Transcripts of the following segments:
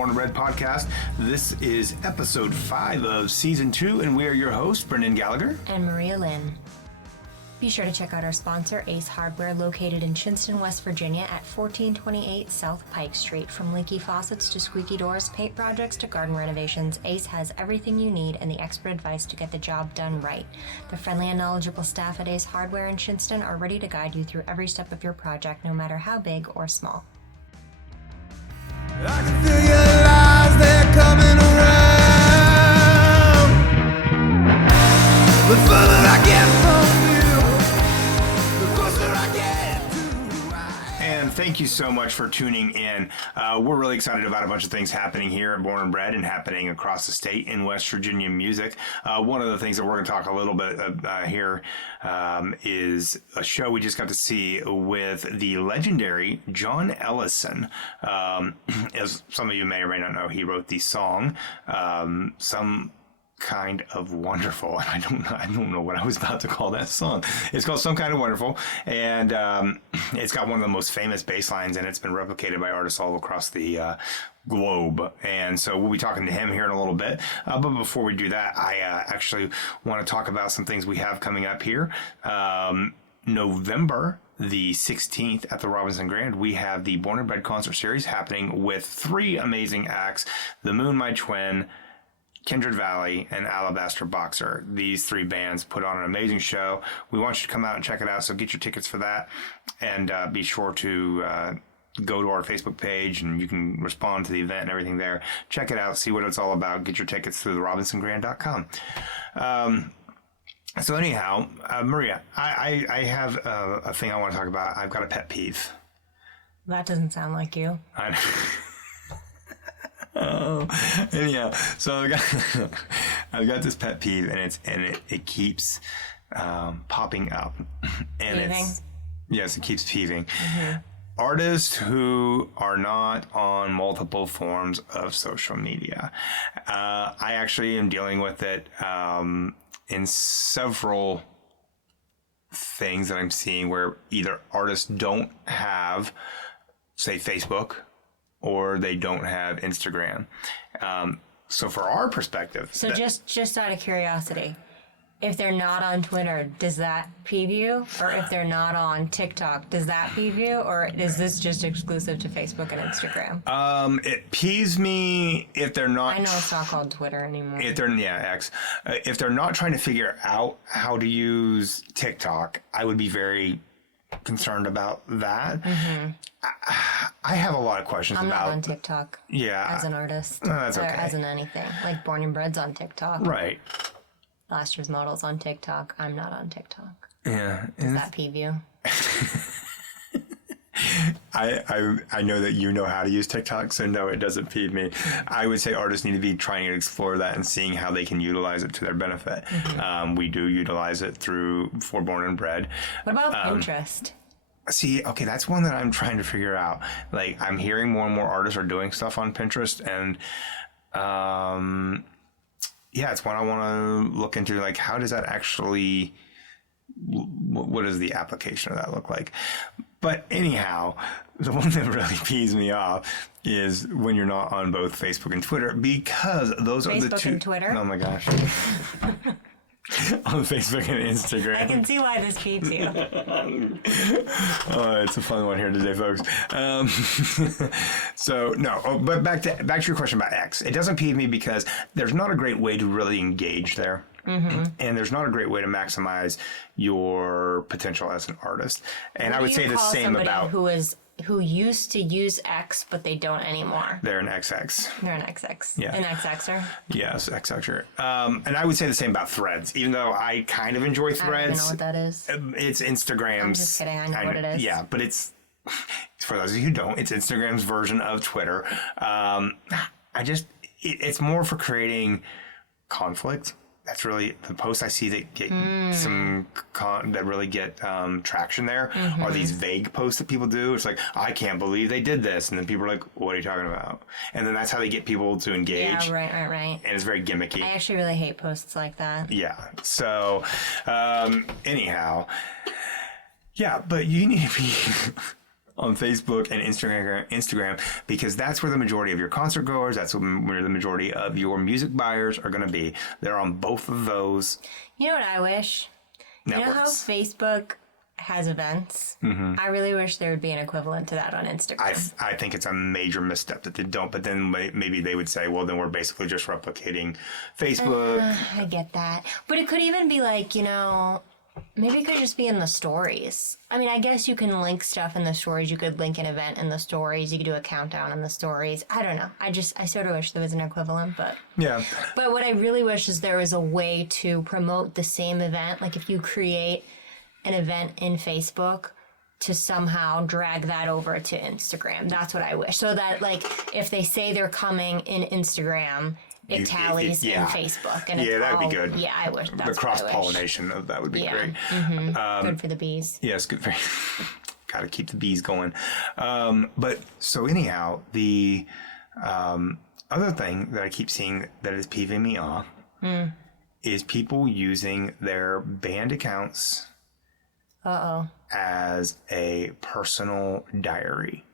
Born and Bred podcast. This is episode 5 of season 2, and we are your hosts, Brendan Gallagher and Maria Lynn. Be sure to check out our sponsor, Ace Hardware, located in Chinston, West Virginia at 1428 South Pike Street. From leaky faucets to squeaky doors, paint projects to garden renovations, Ace has everything you need and the expert advice to get the job done right. The friendly and knowledgeable staff at Ace Hardware in Chinston are ready to guide you through every step of your project, no matter how big or small. I can feel your lies, they're coming around. The further I get from you, the closer I get to who I am. And thank you so much for tuning in. We're really excited about a bunch of things happening here at Born and Bred and happening across the state in West Virginia music. One of the things that we're going to talk a little bit here is a show we just got to see with the legendary John Ellison. As some of you may or may not know, he wrote the song Some Kind of Wonderful. I don't know what I was about to call that song. It's called Some Kind of Wonderful, and it's got one of the most famous bass lines, and it's been replicated by artists all across the globe. And so we'll be talking to him here in a little bit. But before we do that, I actually want to talk about some things we have coming up here. November the 16th at the Robinson Grand, we have the Born and Bred concert series happening with 3 amazing acts: The Moon, My Twin, Kindred Valley, and Alabaster Boxer. These 3 bands put on an amazing show. We want you to come out and check it out, so get your tickets for that. And be sure to go to our Facebook page, and you can respond to the event and everything there. Check it out, see what it's all about. Get your tickets through therobinsongrand.com. So anyhow, Maria, I have a thing I want to talk about. I've got a pet peeve. That doesn't sound like you. I know. Oh, anyhow, so I've got this pet peeve, and it keeps popping up, and Peeving? Yes, it keeps peeving. Mm-hmm. Artists who are not on multiple forms of social media. I actually am dealing with it in several things that I'm seeing where either artists don't have, say, Facebook, or they don't have Instagram. So for our perspective... So just out of curiosity, if they're not on Twitter, does that peeve you? Or if they're not on TikTok, does that peeve you? Or is this just exclusive to Facebook and Instagram? It peeves me if they're not... I know it's not called Twitter anymore. If they're, X. If they're not trying to figure out how to use TikTok, I would be very concerned about that. Mm-hmm. I have a lot of questions I'm about... not on TikTok. Yeah. As an artist. No, that's or okay. as in anything. Like Born and Bred's on TikTok. Right. Last year's model's on TikTok. I'm not on TikTok. Yeah. Does that peeve you? I know that you know how to use TikTok, so no, it doesn't peeve me. I would say artists need to be trying to explore that and seeing how they can utilize it to their benefit. Mm-hmm. We do utilize it for Born and Bred. What about Pinterest? See, okay, that's one that I'm trying to figure out. Like, I'm hearing more and more artists are doing stuff on Pinterest, and yeah, it's one I want to look into. Like, how does that actually... What does the application of that look like? But anyhow, the one that really pees me off is when you're not on both Facebook and Twitter, because those are the two... Facebook and Twitter? Oh my gosh. On Facebook and Instagram. I can see why this peeves you. Oh, it's a fun one here today, folks. So no, but back to your question about X. It doesn't peeve me because there's not a great way to really engage there. Mm-hmm. And there's not a great way to maximize your potential as an artist. And I would say the same about who used to use X, but they don't anymore. They're an XX. They're an XX. Yeah. An XXer. Yes, XXer. And I would say the same about Threads, even though I kind of enjoy Threads. I don't even know what that is. It's Instagram's. I'm just kidding. I know what it is. Yeah, but it's, for those of you who don't, it's Instagram's version of Twitter. It's more for creating conflict. That's really the posts I see that get that really get traction there are these vague posts that people do. It's like, I can't believe they did this. And then people are like, what are you talking about? And then that's how they get people to engage. Yeah, right. And it's very gimmicky. I actually really hate posts like that. Yeah. So, anyhow, yeah, but you need to be on Facebook and Instagram, because that's where the majority of your concert goers, that's where the majority of your music buyers are going to be. They're on both of those You know what I wish? networks. You know how Facebook has events? Mm-hmm. I really wish there would be an equivalent to that on Instagram. I think it's a major misstep that they don't, but then maybe they would say, well, then we're basically just replicating Facebook. I get that. But it could even be like, maybe it could just be in the stories. I mean, I guess you can link stuff in the stories. You could link an event in the stories. You could do a countdown in the stories. I don't know. I sort of wish there was an equivalent, but... Yeah. But what I really wish is there was a way to promote the same event. Like if you create an event in Facebook, to somehow drag that over to Instagram. That's what I wish. So that, like, if they say they're coming in Instagram... It tallies in Facebook. And that'd be good. Yeah, I wish. That's the cross-pollination of that would be great. Mm-hmm. Good for the bees. Yes, good for got to keep the bees going. But so anyhow, the other thing that I keep seeing that is peeving me off is people using their band accounts as a personal diary.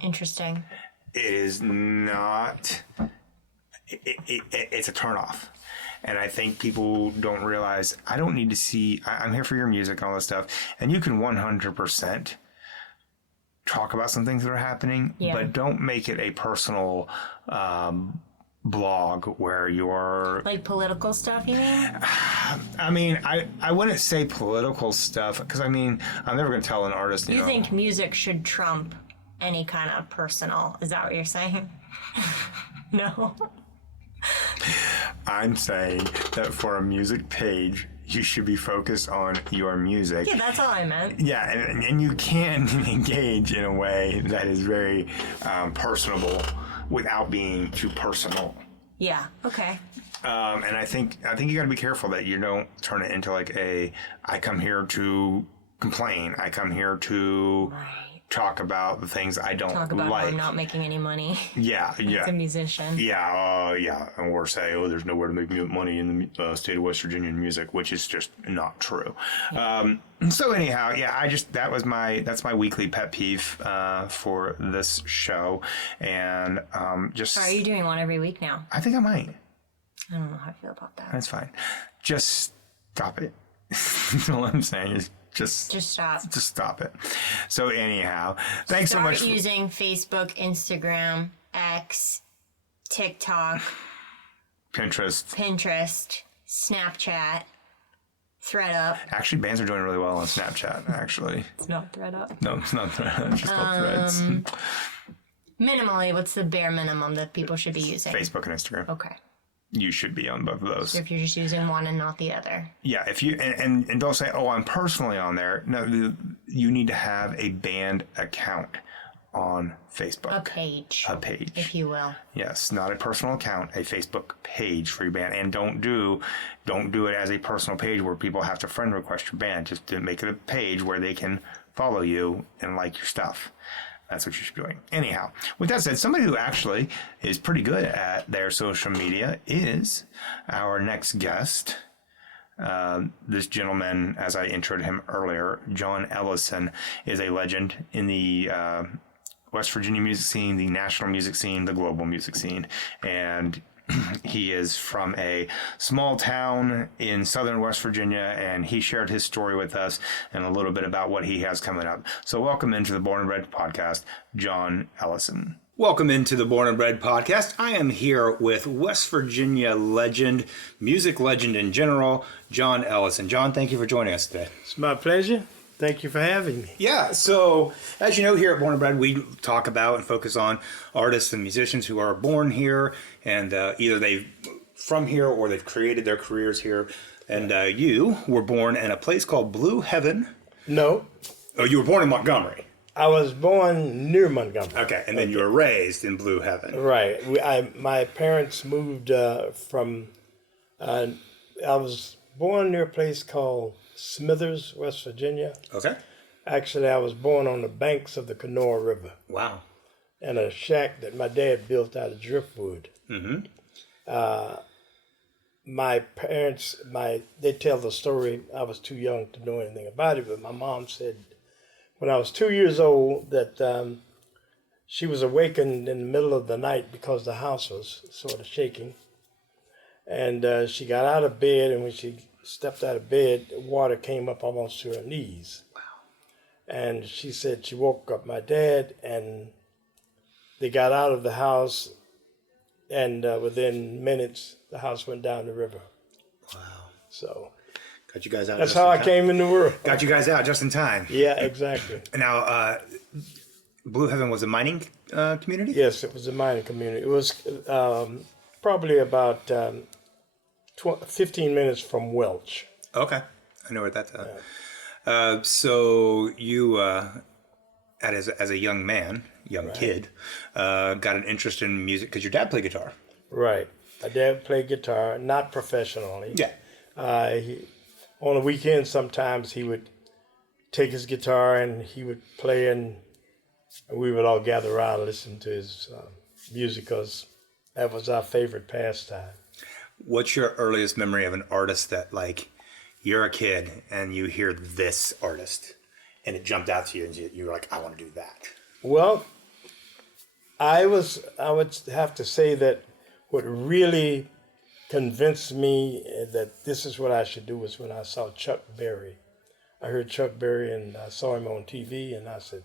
Interesting. It is not... It's a turnoff. And I think people don't realize, I don't need to see, I'm here for your music and all this stuff. And you can 100% talk about some things that are happening, but don't make it a personal blog where you're... Like political stuff, you mean? I mean, I wouldn't say political stuff, because I mean, I'm never going to tell an artist, you think music should trump any kind of personal, is that what you're saying? No. I'm saying that for a music page, you should be focused on your music. Yeah, that's all I meant. Yeah, and you can engage in a way that is very personable without being too personal. Yeah, okay. And I think you got to be careful that you don't turn it into like I come here to complain. I come here to... talk about the things I don't talk about like. How I'm not making any money. Yeah. As a musician. Yeah, or say, there's nowhere to make money in the state of West Virginia in music, which is just not true. Yeah. So anyhow, that's my weekly pet peeve for this show, and just. Are you doing one every week now? I think I might. I don't know how I feel about that. That's fine. Just stop it. That's all I'm saying is. Just stop. Just stop it. So anyhow, thanks so much. Start using Facebook, Instagram, X, TikTok, Pinterest, Snapchat, ThreadUp. Actually, bands are doing really well on Snapchat, actually. It's not ThreadUp. No, it's not ThreadUp. It's just called Threads. Minimally, what's the bare minimum that people should be using? Facebook and Instagram. Okay. You should be on both of those. So if you're just using one and not the other. Yeah, if you and don't say, I'm personally on there. No, you need to have a band account on Facebook. A page. If you will. Yes, not a personal account, a Facebook page for your band. And don't do it as a personal page where people have to friend request your band. Just to make it a page where they can follow you and like your stuff. That's what you should be doing. Anyhow, with that said, somebody who actually is pretty good at their social media is our next guest. This gentleman, as I introed him earlier, John Ellison, is a legend in the West Virginia music scene, the national music scene, the global music scene. And he is from a small town in southern West Virginia, and he shared his story with us and a little bit about what he has coming up. So welcome into the Born and Bred podcast, John Ellison. Welcome into the Born and Bred podcast. I am here with West Virginia legend, music legend in general, John Ellison. John, thank you for joining us today. It's my pleasure. Thank you for having me. Yeah, so as you know, here at Born and Bred, we talk about and focus on artists and musicians who are born here, and either they've from here or they've created their careers here. And you were born in a place called Blue Heaven. No. Oh, you were born in Montgomery. I was born near Montgomery. Okay, and then you were raised in Blue Heaven. Right. My parents moved from. I was born near a place called Smithers, West Virginia. Okay. Actually, I was born on the banks of the Kanawha River. Wow. In a shack that my dad built out of driftwood. Mm-hmm. My parents, they tell the story. I was too young to know anything about it, but my mom said when I was 2 years old that she was awakened in the middle of the night because the house was sort of shaking. And she got out of bed, and when she stepped out of bed, water came up almost to her knees. Wow. And she said she woke up my dad, and they got out of the house, and within minutes, the house went down the river. Wow. So got you guys out. That's how I came in the world. Got you guys out just in time. Yeah, exactly. Now, Blue Heaven was a mining community? Yes, it was a mining community. It was probably about 15 minutes from Welch. Okay. I know where that's at. Yeah. So you, as a young man, kid, got an interest in music because your dad played guitar. Right. My dad played guitar, not professionally. Yeah. On the weekends, sometimes he would take his guitar and he would play, and we would all gather around and listen to his music because that was our favorite pastime. What's your earliest memory of an artist that, like, you're a kid and you hear this artist and it jumped out to you and you were like, I want to do that? Well, I would have to say that what really convinced me that this is what I should do was when I saw Chuck Berry. I heard Chuck Berry and I saw him on TV, and I said,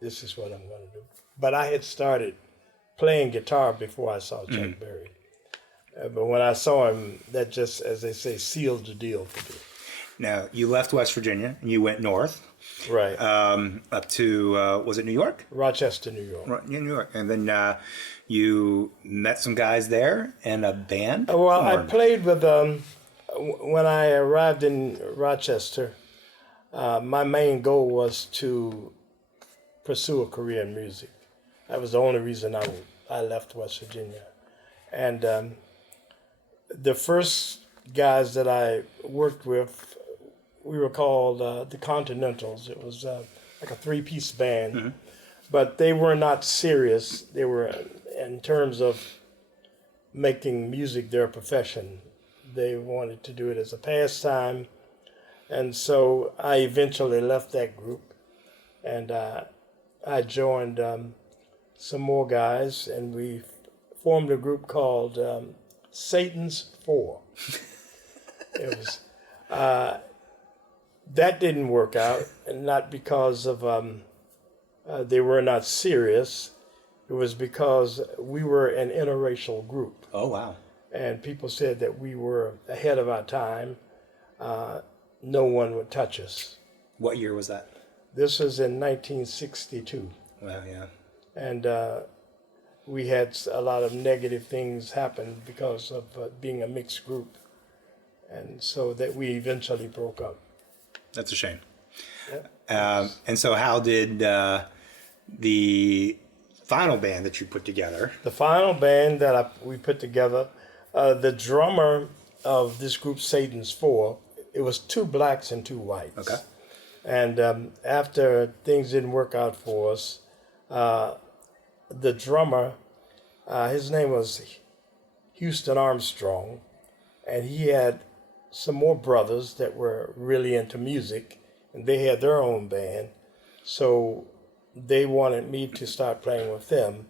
this is what I'm going to do. But I had started playing guitar before I saw Chuck Berry. But when I saw him, that just, as they say, sealed the deal for me. Now, you left West Virginia and you went north. Right. Up to, was it New York? Rochester, New York. Right, New York. And then you met some guys there and a band? Well, I played with, when I arrived in Rochester, my main goal was to pursue a career in music. That was the only reason I left West Virginia. And the first guys that I worked with, we were called the Continentals. It was like a three-piece band, but they were not serious. They were, in terms of making music their profession. They wanted to do it as a pastime, and so I eventually left that group, and I joined some more guys, and we formed a group called Satan's Four. It was that didn't work out, and not because of they were not serious. It was because we were an interracial group. Oh, wow. And people said that we were ahead of our time. No one would touch us. What year was that? This was in 1962. Well, yeah. And we had a lot of negative things happen because of being a mixed group. And so that we eventually broke up. That's a shame. Yeah. And so how did the final band that you put together? The final band that we put together, the drummer of this group, Satan's Four, it was two blacks and two whites. Okay. And after things didn't work out for us, the drummer, his name was Houston Armstrong, and he had some more brothers that were really into music, and they had their own band. So they wanted me to start playing with them.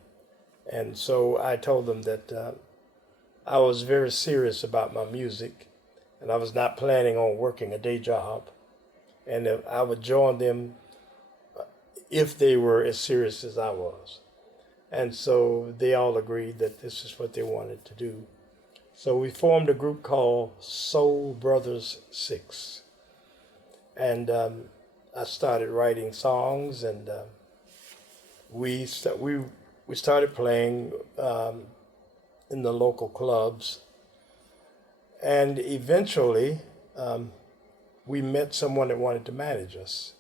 And so I told them that I was very serious about my music, and I was not planning on working a day job. And I would join them if they were as serious as I was. And so they all agreed that this is what they wanted to do. So we formed a group called Soul Brothers 6. And I started writing songs, and we started playing in the local clubs. And eventually, we met someone that wanted to manage us.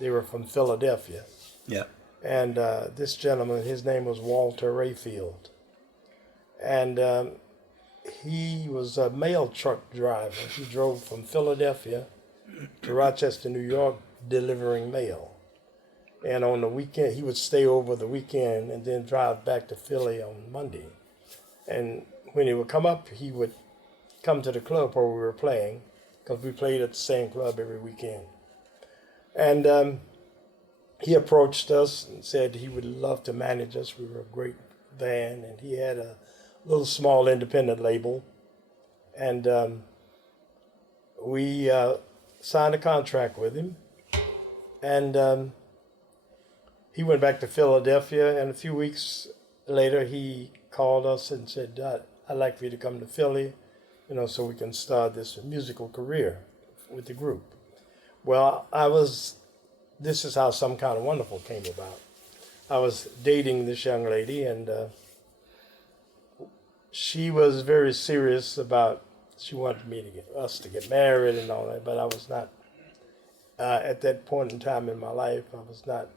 They were from Philadelphia. Yeah. And this gentleman, his name was Walter Rayfield. And he was a mail truck driver. He drove from Philadelphia to Rochester, New York, delivering mail. And on the weekend, he would stay over the weekend and then drive back to Philly on Monday. And when he would come up, he would come to the club where we were playing, because we played at the same club every weekend. And he approached us and said he would love to manage us. We were a great band, and he had a little small independent label. And we signed a contract with him. And he went back to Philadelphia, and a few weeks later he called us and said, I'd like for you to come to Philly, so we can start this musical career with the group. Well, this is how Some Kind of Wonderful came about. I was dating this young lady, and she was very serious she wanted us to get married and all that, but I was not, at that point in time in my life, I was not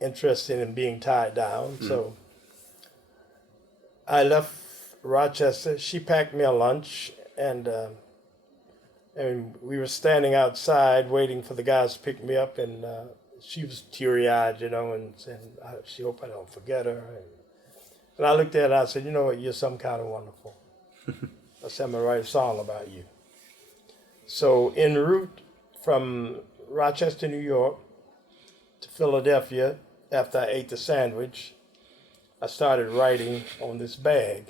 interested in being tied down. So I left Rochester. She packed me a lunch, and we were standing outside waiting for the guys to pick me up, and she was teary-eyed, and saying, she hope I don't forget her. And I looked at her and I said, you know what, you're some kind of wonderful. I said, I'm going to write a song about you. So en route from Rochester, New York to Philadelphia, after I ate the sandwich, I started writing on this bag.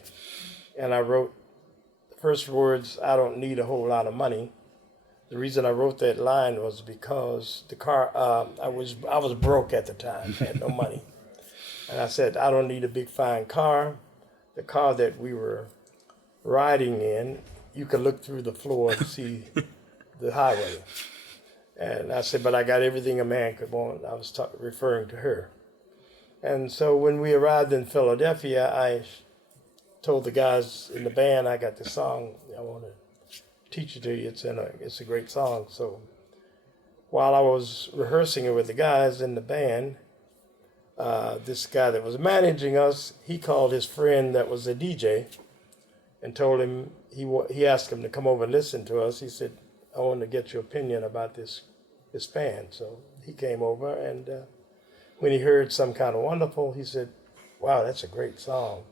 And I wrote the first words, I don't need a whole lot of money. The reason I wrote that line was because the car, I was broke at the time, had no money. And I said, I don't need a big fine car. The car that we were riding in, you could look through the floor and see the highway. And I said, but I got everything a man could want. I was referring to her. And so when we arrived in Philadelphia, I told the guys in the band, I got this song, I want to teach it to you. It's a great song. So while I was rehearsing it with the guys in the band, this guy that was managing us, he called his friend that was a DJ and told him, he asked him to come over and listen to us. He said, I want to get your opinion about this band. So he came over, and when he heard Some Kind of Wonderful, he said, wow, that's a great song.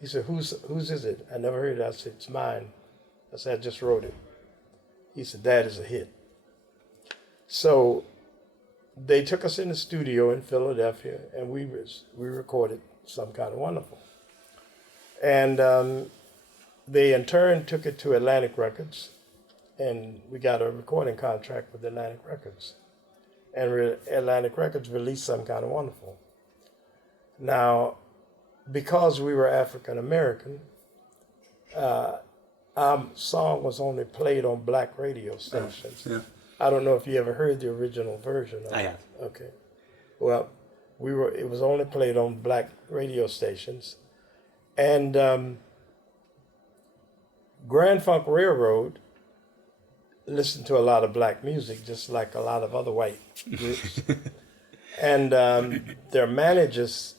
He said, whose is it? I never heard it. I said, it's mine. I said, I just wrote it. He said, that is a hit. So they took us in the studio in Philadelphia, and we recorded Some Kind of Wonderful. And they in turn took it to Atlantic Records, and we got a recording contract with Atlantic Records. And Atlantic Records released Some Kind of Wonderful. Now, because we were African American, our song was only played on black radio stations. Yeah. I don't know if you ever heard the original version of it. I have. Okay. Well, it was only played on black radio stations. And Grand Funk Railroad listened to a lot of black music, just like a lot of other white groups. And their managers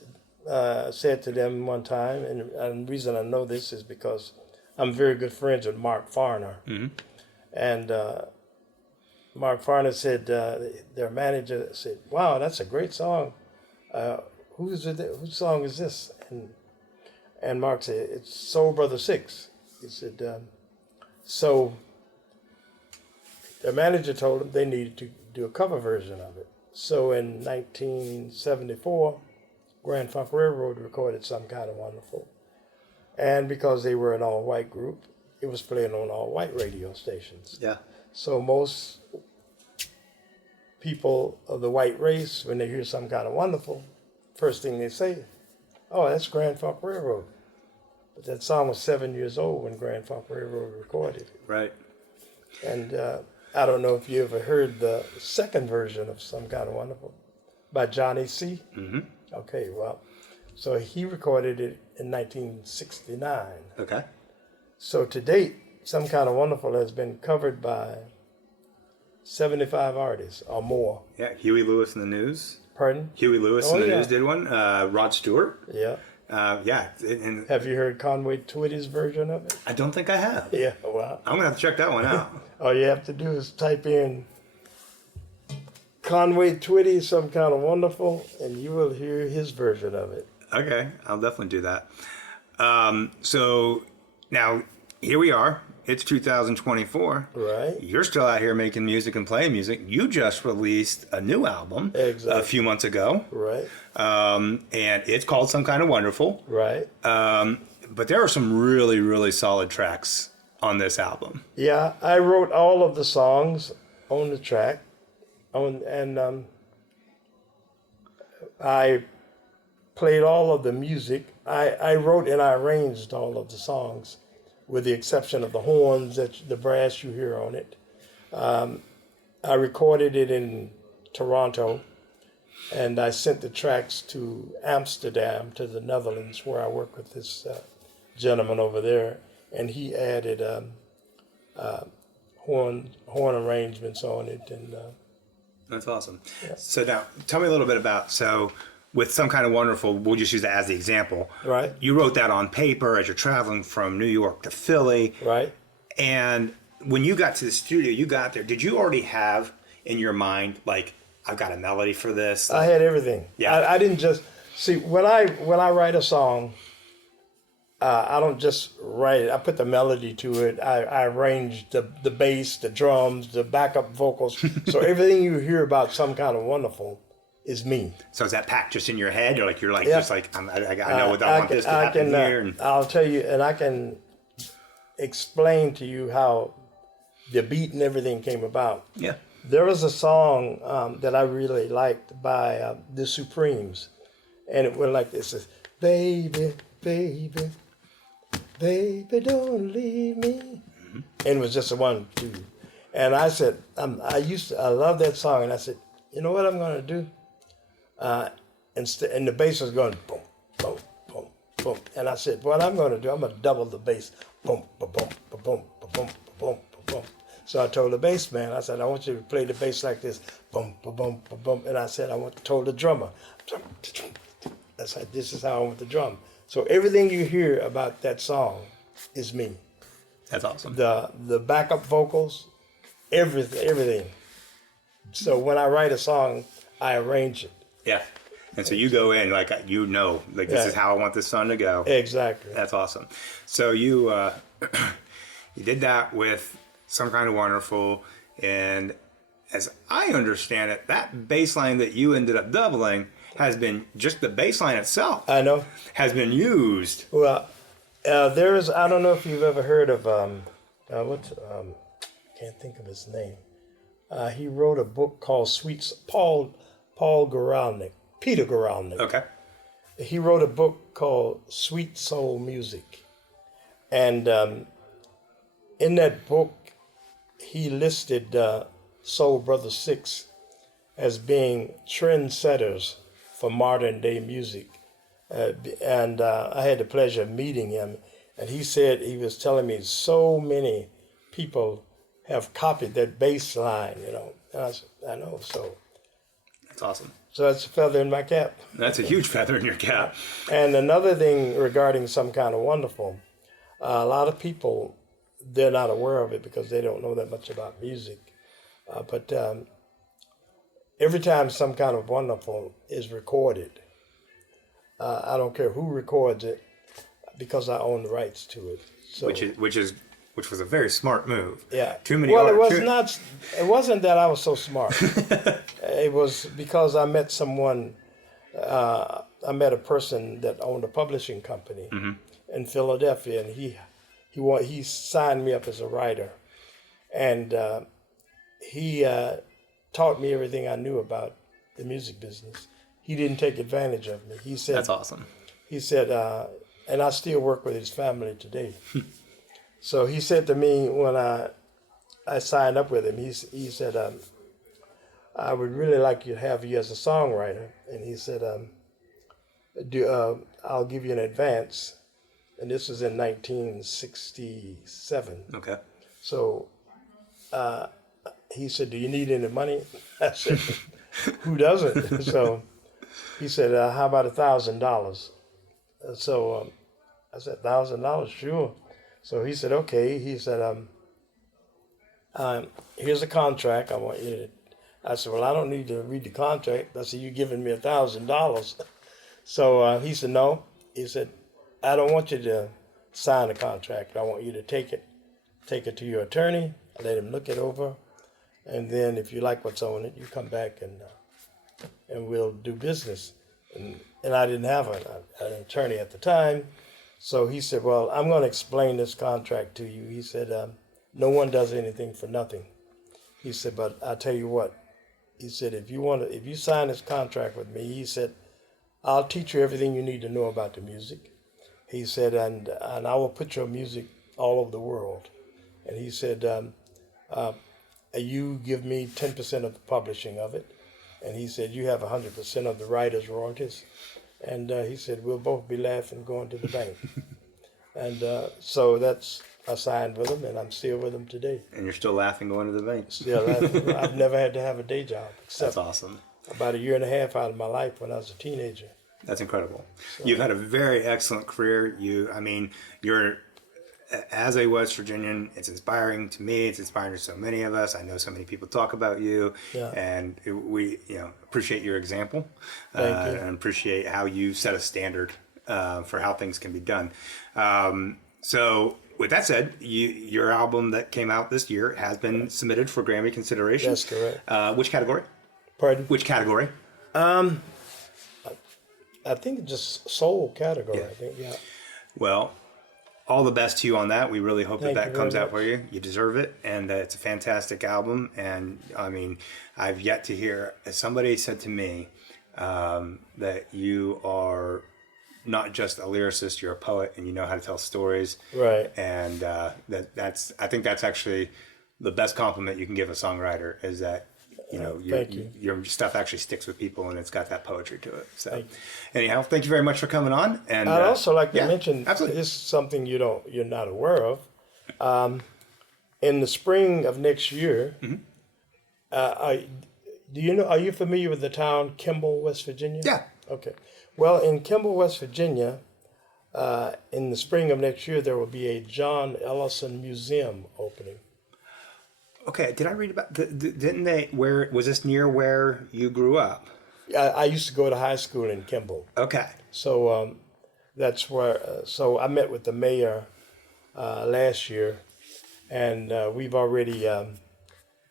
said to them one time, and the reason I know this is because I'm very good friends with Mark Farner. Mm-hmm. And Mark Farner said, their manager said, wow, that's a great song. Whose song is this? And Mark said, it's Soul Brother 6. He said, so their manager told them they needed to do a cover version of it. So in 1974, Grand Funk Railroad recorded Some Kind of Wonderful. And because they were an all-white group, it was playing on all-white radio stations. Yeah. So most people of the white race, when they hear Some Kind of Wonderful, first thing they say, oh, that's Grand Funk Railroad. But that song was 7 years old when Grand Funk Railroad recorded it. Right. And I don't know if you ever heard the second version of Some Kind of Wonderful by Johnny C. Mm-hmm. Okay, well, so he recorded it in 1969. Okay. So to date, Some Kind of Wonderful has been covered by 75 artists or more. Yeah, Huey Lewis and the News. Pardon? Huey Lewis and the News did one. Rod Stewart. Yeah. Yeah. And Have you heard Conway Twitty's version of it? I don't think I have. Yeah, well. I'm going to have to check that one out. All you have to do is type in Conway Twitty, Some Kind of Wonderful, and you will hear his version of it. Okay, I'll definitely do that. So now here we are. It's 2024. Right. You're still out here making music and playing music. You just released a new album Exactly. a few months ago. Right. And it's called Some Kind of Wonderful. Right. But there are some really, really solid tracks on this album. Yeah, I wrote all of the songs on the track, and I played all of the music. I wrote and I arranged all of the songs, with the exception of the horns, the brass you hear on it. I recorded it in Toronto, and I sent the tracks to Amsterdam, to the Netherlands, where I work with this gentleman over there, and he added horn arrangements on it. And that's awesome. Yeah. So now, tell me a little bit about, with Some Kind of Wonderful, we'll just use that as the example. Right. You wrote that on paper as you're traveling from New York to Philly. Right. And when you got to the studio, you got there, did you already have in your mind, like, I've got a melody for this? I had everything. Yeah. I didn't just, see, when I write a song, I don't just write it. I put the melody to it. I arrange the bass, the drums, the backup vocals. So everything you hear about Some Kind of Wonderful is me. So is that packed just in your head, or like you're like, Yeah. just like, I know what I want this to happen here? And... I'll tell you, and I can explain to you how the beat and everything came about. Yeah. There was a song that I really liked by the Supremes, and it went like this: "Baby, baby, baby, don't leave me." Mm-hmm. And it was just a 1, 2, and I said, I love that song, and I said, you know what I'm gonna do? And the bass was going boom, boom, boom, boom, and I said, what I'm gonna do? I'm gonna double the bass, boom, ba boom, ba boom, ba boom, ba boom, ba boom. So I told the bass man, I said, I want you to play the bass like this, boom, ba boom, ba boom, and I said, told the drummer, I said, this is how I want the drum. So everything you hear about that song is me. That's awesome. The backup vocals, everything. So when I write a song, I arrange it. Yeah. And so you go in like, this is how I want this song to go. Exactly. That's awesome. So you you did that with Some Kind of Wonderful, and as I understand it, that bass line that you ended up doubling has been just the bass line itself. I know. Has been used. Well, there is, I don't know if you've ever heard of, can't think of his name. He wrote a book called Paul Goralnik, Peter Goralnik. Okay. He wrote a book called Sweet Soul Music. And in that book, he listed Soul Brothers 6 as being trendsetters for modern day music. And I had the pleasure of meeting him. And he was telling me so many people have copied that bass line, And I said, I know, so. That's awesome. So that's a feather in my cap. That's a huge feather in your cap. And another thing regarding Some Kind of Wonderful, a lot of people, they're not aware of it because they don't know that much about music. But every time Some Kind of Wonderful is recorded, I don't care who records it because I own the rights to it. So, which was a very smart move. Yeah. Too many. Well, it wasn't that I was so smart. It was because I met someone. I met a person that owned a publishing company in Philadelphia, and he signed me up as a writer, and he taught me everything I knew about the music business. He didn't take advantage of me. He said, "That's awesome." He said, and I still work with his family today. So he said to me when I signed up with him, he said, I would really like to have you as a songwriter. And he said, I'll give you an advance. And this was in 1967. Okay. So he said, do you need any money? I said, who doesn't? So he said, how about $1,000? So I said, $1,000, sure. So he said, okay. He said, here's a contract. I want you to. I said, well, I don't need to read the contract. I said, you're giving me $1,000. So he said, no. He said, I don't want you to sign the contract. I want you to take it to your attorney, let him look it over, and then if you like what's on it, you come back and we'll do business. And I didn't have an attorney at the time, so he said, well, I'm going to explain this contract to you. He said, no one does anything for nothing. He said, but I'll tell you what. He said, if you sign this contract with me, he said, I'll teach you everything you need to know about the music. He said, and I will put your music all over the world. And he said, you give me 10% of the publishing of it. And he said, you have 100% of the writer's royalties. And he said, we'll both be laughing going to the bank. And so I signed with him, and I'm still with him today. And you're still laughing going to the bank. Still laughing. I've never had to have a day job. Except That's awesome. about a year and a half out of my life when I was a teenager. That's incredible. So, you've had a very excellent career. You're as a West Virginian, it's inspiring to me. It's inspiring to so many of us. I know so many people talk about you, and we appreciate your example. Thank you. And appreciate how you set a standard for how things can be done. So with that said, your album that came out this year has been submitted for Grammy consideration. That's correct. Which category? Pardon? Which category? I think just soul category. Yeah. I think, yeah. Well, all the best to you on that. We really hope Thank that you comes very out for you. You deserve it, and it's a fantastic album. And I mean, I've yet to hear. Somebody said to me that you are not just a lyricist; you're a poet, and you know how to tell stories. Right. And that's. I think that's actually the best compliment you can give a songwriter is that. Your stuff actually sticks with people, and it's got that poetry to it. So, anyhow, thank you very much for coming on. And I'd also like to mention absolutely. this is something you're not aware of. In the spring of next year, are you familiar with the town Kimball, West Virginia? Yeah. Okay. Well, in Kimball, West Virginia, in the spring of next year, there will be a John Ellison museum opening. Okay, did I read about? Didn't they? Where was this near where you grew up? I used to go to high school in Kimball. Okay. So that's where. So I met with the mayor last year, and we've already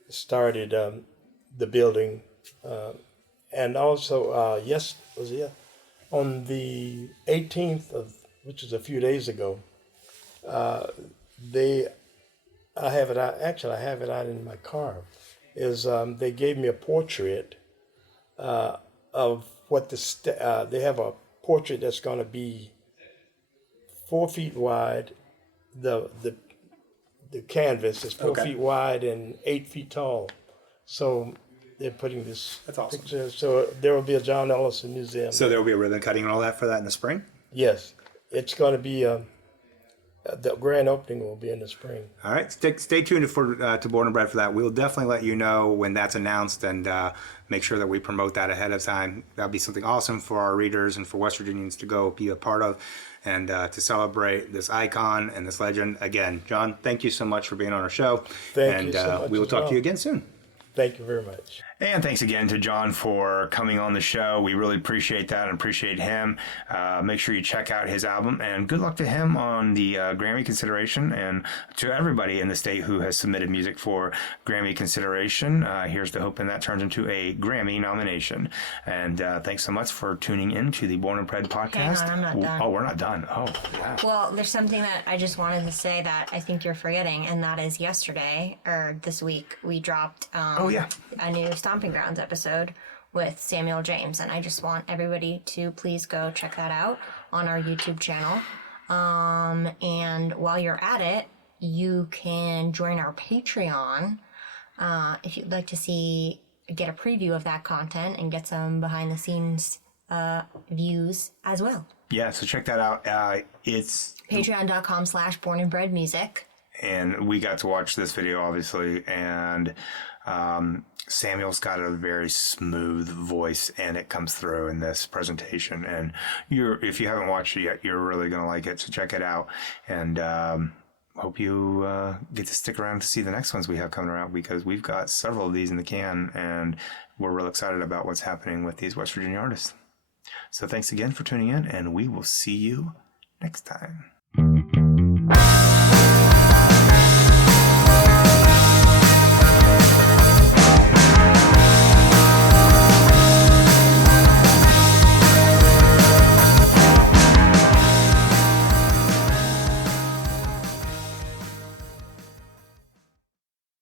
started the building, and also on the 18th of, which is a few days ago, I have it out. Actually, I have it out in my car. They gave me a portrait of what they have a portrait that's going to be 4 feet wide. The canvas is 4 feet wide and 8 feet tall. So they're putting this picture. So there will be a John Ellison museum. So there will be a ribbon cutting and all that for that in the spring? Yes, it's going to be. The grand opening will be in the spring. All right. Stay tuned to Born and Bred for that. We'll definitely let you know when that's announced and make sure that we promote that ahead of time. That'll be something awesome for our readers and for West Virginians to go be a part of and to celebrate this icon and this legend. Again, John, thank you so much for being on our show. Thank you so much. We will talk to you again soon. Thank you very much. And thanks again to John for coming on the show. We really appreciate that and appreciate him. Make sure you check out his album, and good luck to him on the Grammy consideration, and to everybody in the state who has submitted music for Grammy consideration. Here's to hoping that turns into a Grammy nomination. And thanks so much for tuning in to the Born and Bred podcast. Hang on, I'm not done. Oh, we're not done. Oh, yeah. Well, there's something that I just wanted to say that I think you're forgetting, and that is yesterday, or this week, we dropped a new Stomping Grounds episode with Samuel James, and I just want everybody to please go check that out on our YouTube channel. And while you're at it, you can join our Patreon if you'd like to get a preview of that content and get some behind the scenes views as well. Yeah, so check that out. It's patreon.com/bornandbredmusic. And we got to watch this video, obviously, and Samuel's got a very smooth voice, and it comes through in this presentation. And if you haven't watched it yet, you're really going to like it, so check it out. And hope you get to stick around to see the next ones we have coming around, because we've got several of these in the can, and we're real excited about what's happening with these West Virginia artists. So thanks again for tuning in, and we will see you next time.